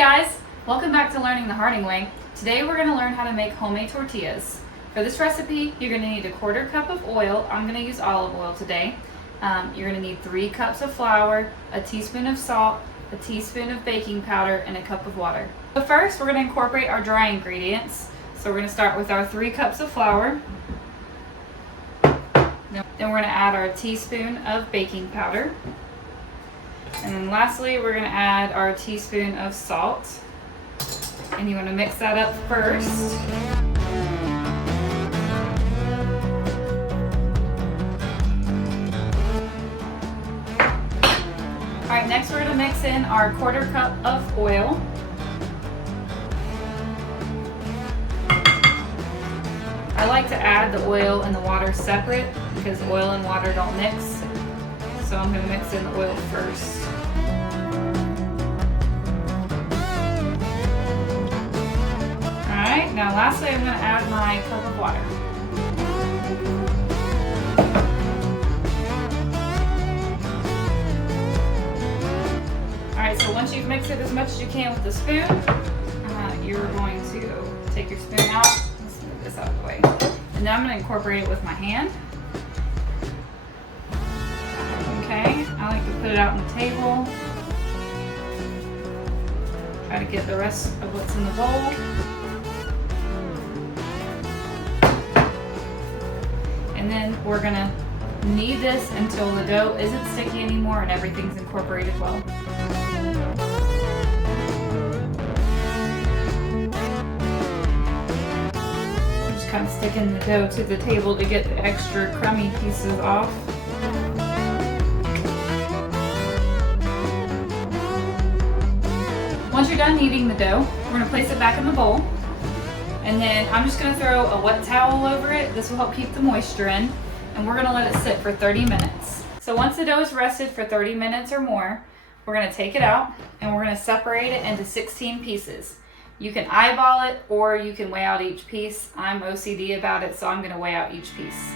guys, welcome back to Learning the Harding Way. Today we're going to learn how to make homemade tortillas. For this recipe, you're going to need a 1/4 cup of oil. I'm going to use olive oil today. You're going to need 3 cups of flour, a teaspoon of salt, a teaspoon of baking powder, and a cup of water. So first, we're going to incorporate our dry ingredients. So we're going to start with our 3 cups of flour. Then we're going to add our teaspoon of baking powder. And then lastly, we're going to add our teaspoon of salt. And you want to mix that up first. Alright, next we're going to mix in our 1/4 cup of oil. I like to add the oil and the water separate because oil and water don't mix. So I'm going to mix in the oil first. Alright, now lastly I'm going to add my cup of water. Alright, so once you've mixed it as much as you can with the spoon, you're going to take your spoon out. Let's move this out of the way. And now I'm going to incorporate it with my hand. Okay, I like to put it out on the table. Try to get the rest of what's in the bowl. And then we're gonna knead this until the dough isn't sticky anymore and everything's incorporated well. Just kind of sticking the dough to the table to get the extra crummy pieces off. Once you're done kneading the dough, we're going to place it back in the bowl. And then I'm just going to throw a wet towel over it. This will help keep the moisture in. And we're going to let it sit for 30 minutes. So once the dough is rested for 30 minutes or more, we're going to take it out and we're going to separate it into 16 pieces. You can eyeball it or you can weigh out each piece. I'm OCD about it, so I'm going to weigh out each piece.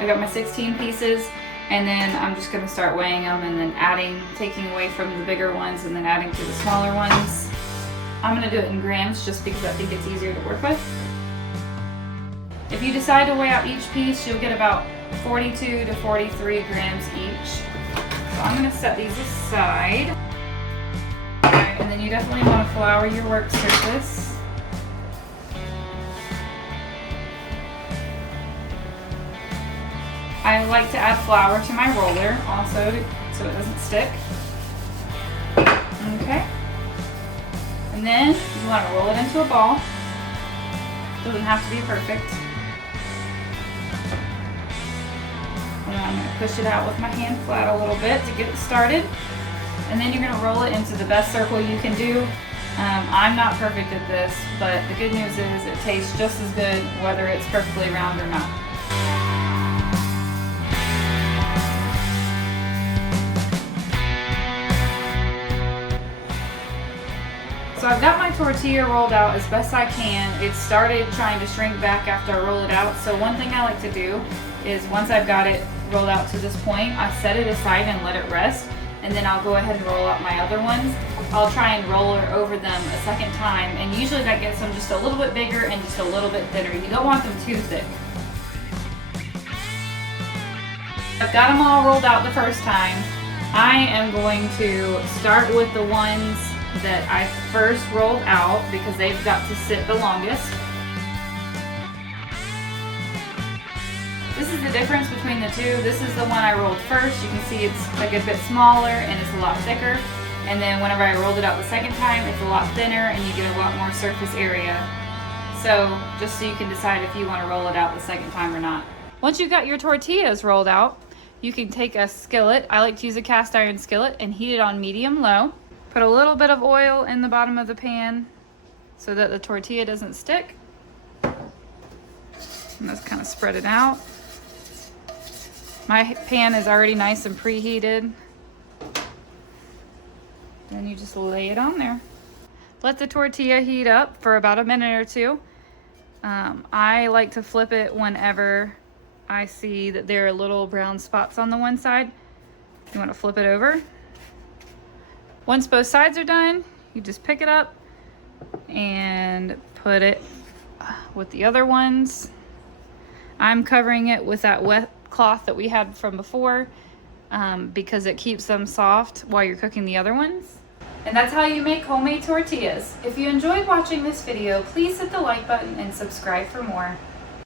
I got my 16 pieces, and then I'm just going to start weighing them and then taking away from the bigger ones and then adding to the smaller ones. I'm going to do it in grams just because I think it's easier to work with. If you decide to weigh out each piece, you'll get about 42 to 43 grams each. So I'm going to set these aside. Alright, and then you definitely want to flour your work surface. I like to add flour to my roller also so it doesn't stick. Okay. And then you want to roll it into a ball. Doesn't have to be perfect. And then I'm going to push it out with my hand flat a little bit to get it started. And then you're going to roll it into the best circle you can do. I'm not perfect at this, but the good news is it tastes just as good whether it's perfectly round or not. So I've got my tortilla rolled out as best I can. It started trying to shrink back after I roll it out. So one thing I like to do is once I've got it rolled out to this point, I set it aside and let it rest. And then I'll go ahead and roll out my other ones. I'll try and roll over them a second time. And usually that gets them just a little bit bigger and just a little bit thinner. You don't want them too thick. I've got them all rolled out the first time. I am going to start with the ones that I first rolled out because they've got to sit the longest. This is the difference between the two. This is the one I rolled first. You can see it's like a bit smaller and it's a lot thicker. And then whenever I rolled it out the second time, it's a lot thinner and you get a lot more surface area. So just so you can decide if you want to roll it out the second time or not. Once you've got your tortillas rolled out, you can take a skillet. I like to use a cast iron skillet and heat it on medium-low. Put a little bit of oil in the bottom of the pan so that the tortilla doesn't stick. And just kind of spread it out. My pan is already nice and preheated. Then you just lay it on there. Let the tortilla heat up for about a minute or two. I like to flip it whenever I see that there are little brown spots on the one side. You want to flip it over. Once both sides are done, you just pick it up and put it with the other ones. I'm covering it with that wet cloth that we had from before because it keeps them soft while you're cooking the other ones. And that's how you make homemade tortillas. If you enjoyed watching this video, please hit the like button and subscribe for more.